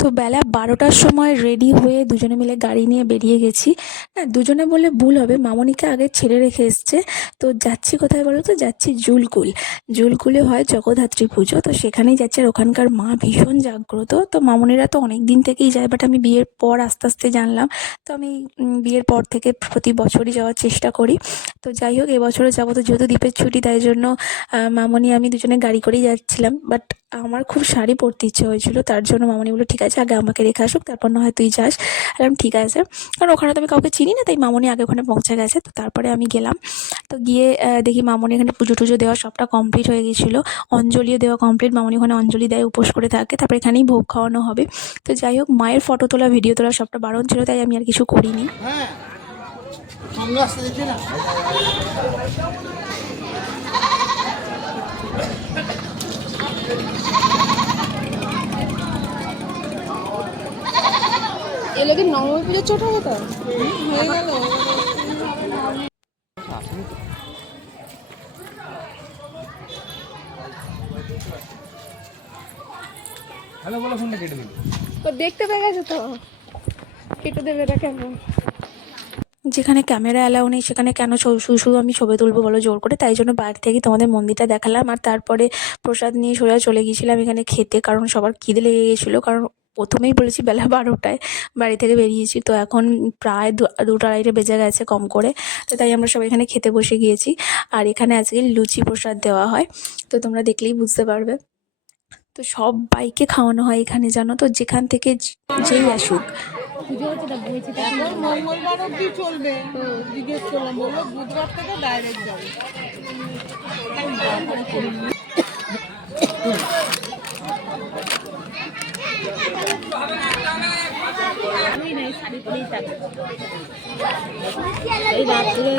তো বেলা 12টার সময় রেডি হয়ে দুজনে মিলে গাড়ি নিয়ে বেরিয়ে গেছি। না, দুজনে বলে ভুল হবে, মামনিকে আগে ছেড়ে রেখে এসছে। তো যাচ্ছি কোথায় বলো তো? যাচ্ছি জুলকুল। জুলকুলে হয় জগদ্ধাত্রী পুজো, তো সেখানেই যাচ্ছি। আর ওখানকার মা ভীষণ জাগ্রত। তো মামনিরা তো অনেক দিন থেকেই যায়, বাট আমি বিয়ের পর আস্তে আস্তে জানলাম। তো আমি বিয়ের পর থেকে প্রতি বছরই যাওয়ার চেষ্টা করি। তো যাই হোক, এবছরও যাবো। তো যেহেতু দ্বীপের ছুটি, তাই জন্য মামনি আমি দুজনে গাড়ি করেই যাচ্ছিলাম। বাট আমার খুব শাড়ি পরতে ইচ্ছে হয়েছিল, তার জন্য মামনি বললো ঠিক আছে আগে আমাকে রেখে আসুক, তারপর না হয় তুই যাস। বললাম ঠিক আছে, কারণ ওখানে তো আমি কাউকে চিনি না, তাই মামনি আগে ওখানে পৌঁছে গেছে। তো তারপরে আমি গেলাম। তো গিয়ে দেখি মামনি এখানে পুজো টুজো দেওয়া সবটা কমপ্লিট হয়ে গেছিলো। অঞ্জলিও দেওয়া কমপ্লিট, মামনি ওখানে অঞ্জলি দেয়, উপোস করে থাকে। তারপর এখানেই ভোগ খাওয়ানো হবে। তো যাই হোক, মায়ের ফটো তোলা ভিডিও তোলা সবটা বারণ ছিল, তাই আমি আর কিছু করিনি। এলে কি নবমী পুজোর ছোট হবে তো হয়ে গেল। হ্যালো বলে ফোনটা কেটে দিল। তো দেখতে পেয়ে গেছে তো, কেটে দেবে এটা কেন? যেখানে ক্যামেরা অ্যালাউ নেই সেখানে কেন শুধু আমি ছবি তুলবো বলো জোর করে? তাই জন্য বাইরে থেকে তোমাদের মন্দিরটা দেখালাম। আর তারপরে প্রসাদ নিয়ে সোজা চলে গিয়েছিলাম এখানে খেতে, কারণ সবার খিদে লেগে গেছিলো। কারণ প্রথমেই বলেছি বেলা 12টায় বাড়ি থেকে বেরিয়েছি, তো এখন প্রায় 2-2:30 বেজে গেছে কম করে। তো তাই আমরা সবাই এখানে খেতে বসে গিয়েছি। আর এখানে আজকে লুচি প্রসাদ দেওয়া হয়, তো তোমরা দেখলেই বুঝতে পারবে। তো সব বাইকে খাওয়ানো হয় এখানে, জানো তো, যেখান থেকে যেই আসুক। এখন মঙ্গলবার অব্দি চলবে। জিজ্ঞেস করলাম, বললো বুধবার থেকে ডাইরেক্ট যাবে। এই রাত্রে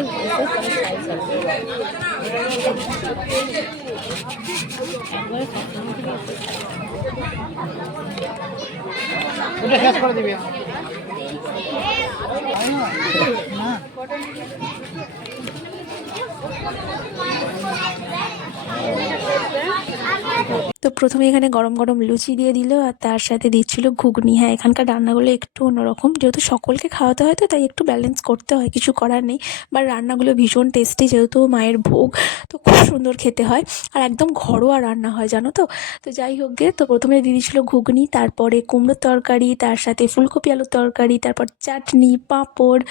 ওটা শেষ করে দিবে না। তো প্রথমে এখানে গরম গরম লুচি দিয়ে দিল, আর তার সাথে দিচ্ছিল ঘুগনি। হ্যাঁ, এখানকার রান্নাগুলো একটু অন্যরকম, যেহেতু সকলকে খাওয়াতে হয় তো তাই একটু ব্যালেন্স করতে হয়, কিছু করার নেই। বা রান্নাগুলো ভীষণ টেস্টি, যেহেতু মায়ের ভোগ, তো খুব সুন্দর খেতে হয়। আর একদম ঘরোয়া রান্না হয়, জানো তো। তো যাই হোক গে, তো প্রথমে দিয়ে দিয়েছিল ঘুগনি, তারপরে কুমড়োর তরকারি, তার সাথে ফুলকপি আলুর তরকারি, তারপর চাটনি, পাঁপড়,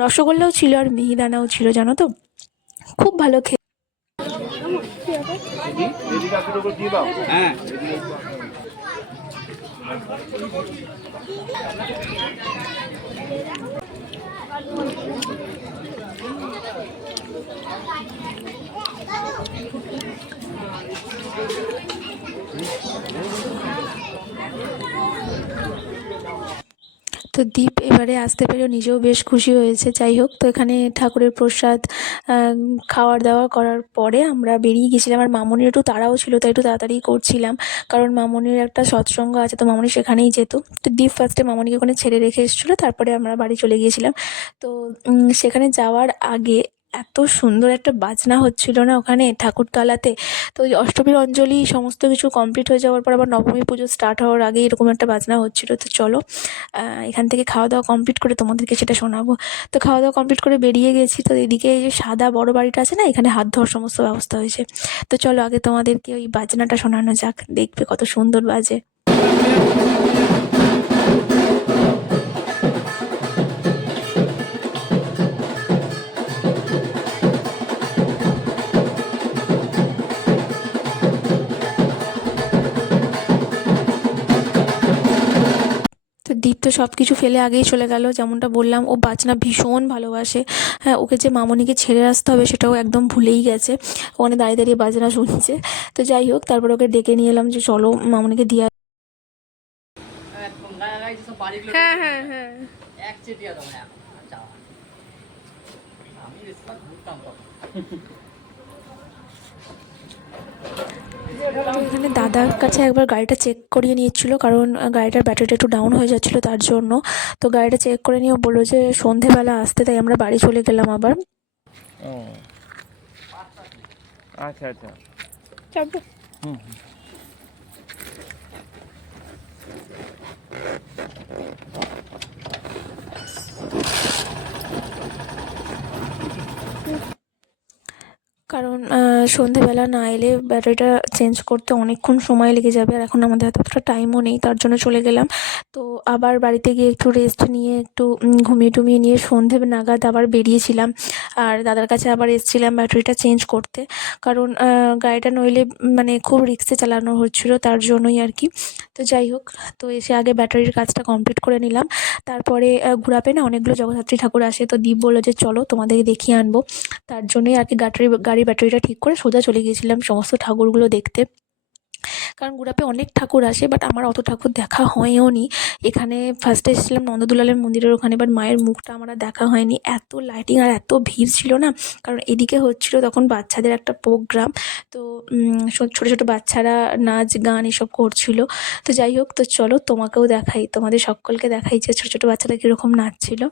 রসগোল্লাও ছিল, আর মিহিদানাও ছিল, জানো তো। খুব ভালো খেতে। হ্যাঁ তো দীপ এবারে আসতে পেরেও নিজেও বেশ খুশি হয়েছে। যাই হোক, তো এখানে ঠাকুরের প্রসাদ খাওয়ার দাওয়া করার পরে আমরা বেরিয়ে গেছিলাম। আর মামনির একটু তাড়াও ছিল, তাই একটু তাড়াতাড়ি করছিলাম, কারণ মামনির একটা সৎসঙ্গ আছে, তো মামনি সেখানেই যেত। তো দীপ ফার্স্টে মামনিকে ওখানে ছেড়ে রেখে এসেছিলো, তারপরে আমরা বাড়ি চলে গিয়েছিলাম। তো সেখানে যাওয়ার আগে এত সুন্দর একটা বাজনা হচ্ছিল না ওখানে ঠাকুরতলাতে। তো ওই অষ্টমীর অঞ্জলি সমস্ত কিছু কমপ্লিট হয়ে যাওয়ার পর আবার নবমী পুজো স্টার্ট হওয়ার আগে এরকম একটা বাজনা হচ্ছিল। তো চলো এখান থেকে খাওয়া দাওয়া কমপ্লিট করে তোমাদেরকে সেটা শোনাবো। তো খাওয়া দাওয়া কমপ্লিট করে বেরিয়ে গেছি। তো এদিকে এই যে সাদা বড় বাড়িটা আছে না, এখানে হাত ধোয়ার সমস্ত ব্যবস্থা হয়েছে। তো চলো আগে তোমাদেরকে ওই বাজনাটা শোনানো যাক, দেখবে কত সুন্দর বাজে। তো দীপ তো সব কিছু ফেলে আগেই চলে গেল, যেমনটা বললাম ও বাজনা ভীষণ ভালোবাসে। হ্যাঁ, ওকে যে মামনিকে ছেড়ে আসতে হবে সেটাও একদম ভুলেই গেছে, ওখানে দাঁড়িয়ে দাঁড়িয়ে বাজনা শুনছে। তো যাই হোক, তারপর ওকে ডেকে নিয়ে এলাম যে চলো মামনিকে দিয়ে। হ্যাঁ হ্যাঁ হ্যাঁ। তো এখানে দাদার কাছে একবার গাড়িটা চেক করিয়ে নিচ্ছিল, কারণ গাড়িটার ব্যাটারিটা একটু ডাউন হয়ে যাচ্ছিলো তার জন্য। তো গাড়িটা চেক করে নিয়ে বললো যে সন্ধেবেলা আসতে, তাই আমরা বাড়ি চলে গেলাম আবার। ও আচ্ছা আচ্ছা। চাপবে। হুম কারণ সন্ধেবেলা না এলে ব্যাটারিটা চেঞ্জ করতে অনেকক্ষণ সময় লেগে যাবে, আর এখন আমাদের হাতে অতটা টাইমও নেই, তার জন্য চলে গেলাম। তো আবার বাড়িতে গিয়ে একটু রেস্ট নিয়ে একটু ঘুমিয়ে টুমিয়ে নিয়ে সন্ধে নাগাদ আবার বেরিয়েছিলাম। আর দাদার কাছে আবার এসেছিলাম ব্যাটারিটা চেঞ্জ করতে, কারণ গাড়িটা নইলে মানে খুব রিস্কে চালানো হচ্ছিলো, তার জন্যই আর কি। তো যাই হোক, তো এসে আগে ব্যাটারির কাজটা কমপ্লিট করে নিলাম। তারপরে ঘোরাবে না অনেকগুলো জগদ্ধাত্রী ঠাকুর আসে, তো দীপ বললো যে চলো তোমাদেরকে দেখিয়ে আনবো। তার জন্যই আর কি গাড়ির ব্যাটারিটা ঠিক করে সোজা চলে গিয়েছিলাম সমস্ত ঠাকুরগুলো দেখতে। কারণ গুড়াপে অনেক ঠাকুর আসে, বাট আমার অত ঠাকুর দেখা হয়ও নি। এখানে ফার্স্টে এসেছিলাম নন্দদুলালের মন্দিরের ওখানে, বাট মায়ের মুখটা আমার আর দেখা হয়নি, এত লাইটিং আর এত ভিড় ছিল না। কারণ এদিকে হচ্ছিল তখন বাচ্চাদের একটা প্রোগ্রাম, তো ছোটো ছোটো বাচ্চারা নাচ গান এসব করছিল। তো যাই হোক, তো চলো তোমাকেও দেখাই, তোমাদের সকলকে দেখাই যে ছোটো ছোটো বাচ্চারা কীরকম নাচছিল।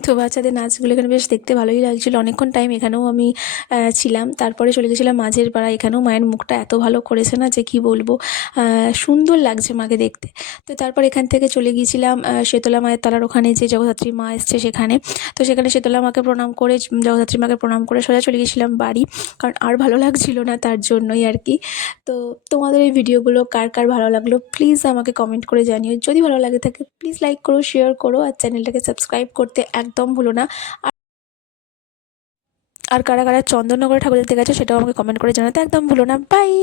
তো বাচ্চাদের নাচগুলো এখানে বেশ দেখতে ভালোই লাগছিলো। অনেকক্ষণ টাইম এখানেও আমি ছিলাম। তারপরে চলে গেছিলাম মাঝের পাড়া। এখানেও মায়ের মুখটা এত ভালো করেছে না যে কী বলবো, সুন্দর লাগছে মাকে দেখতে। তো তারপর এখান থেকে চলে গিয়েছিলাম শেতলা মায়ের তলার ওখানে, যে জগদ্ধাত্রী মা এসছে সেখানে। তো সেখানে শেতলা মাকে প্রণাম করে, জগদ্ধাত্রী মাকে প্রণাম করে সোজা চলে গেছিলাম বাড়ি, কারণ আর ভালো লাগছিল না, তার জন্যই আর কি। তো তোমাদের এই ভিডিওগুলো কার কার ভালো লাগলো প্লিজ আমাকে কমেন্ট করে জানিও। যদি ভালো লাগে থাকে প্লিজ লাইক করো, শেয়ার করো, আর চ্যানেলটাকে সাবস্ক্রাইব করতে একদম ভুলো না। আর কারা কারা চন্দননগরে ঠাকুর দেখতে গেছো সেটাও আমাকে কমেন্ট করে জানাতে একদম ভুলো না। বাই।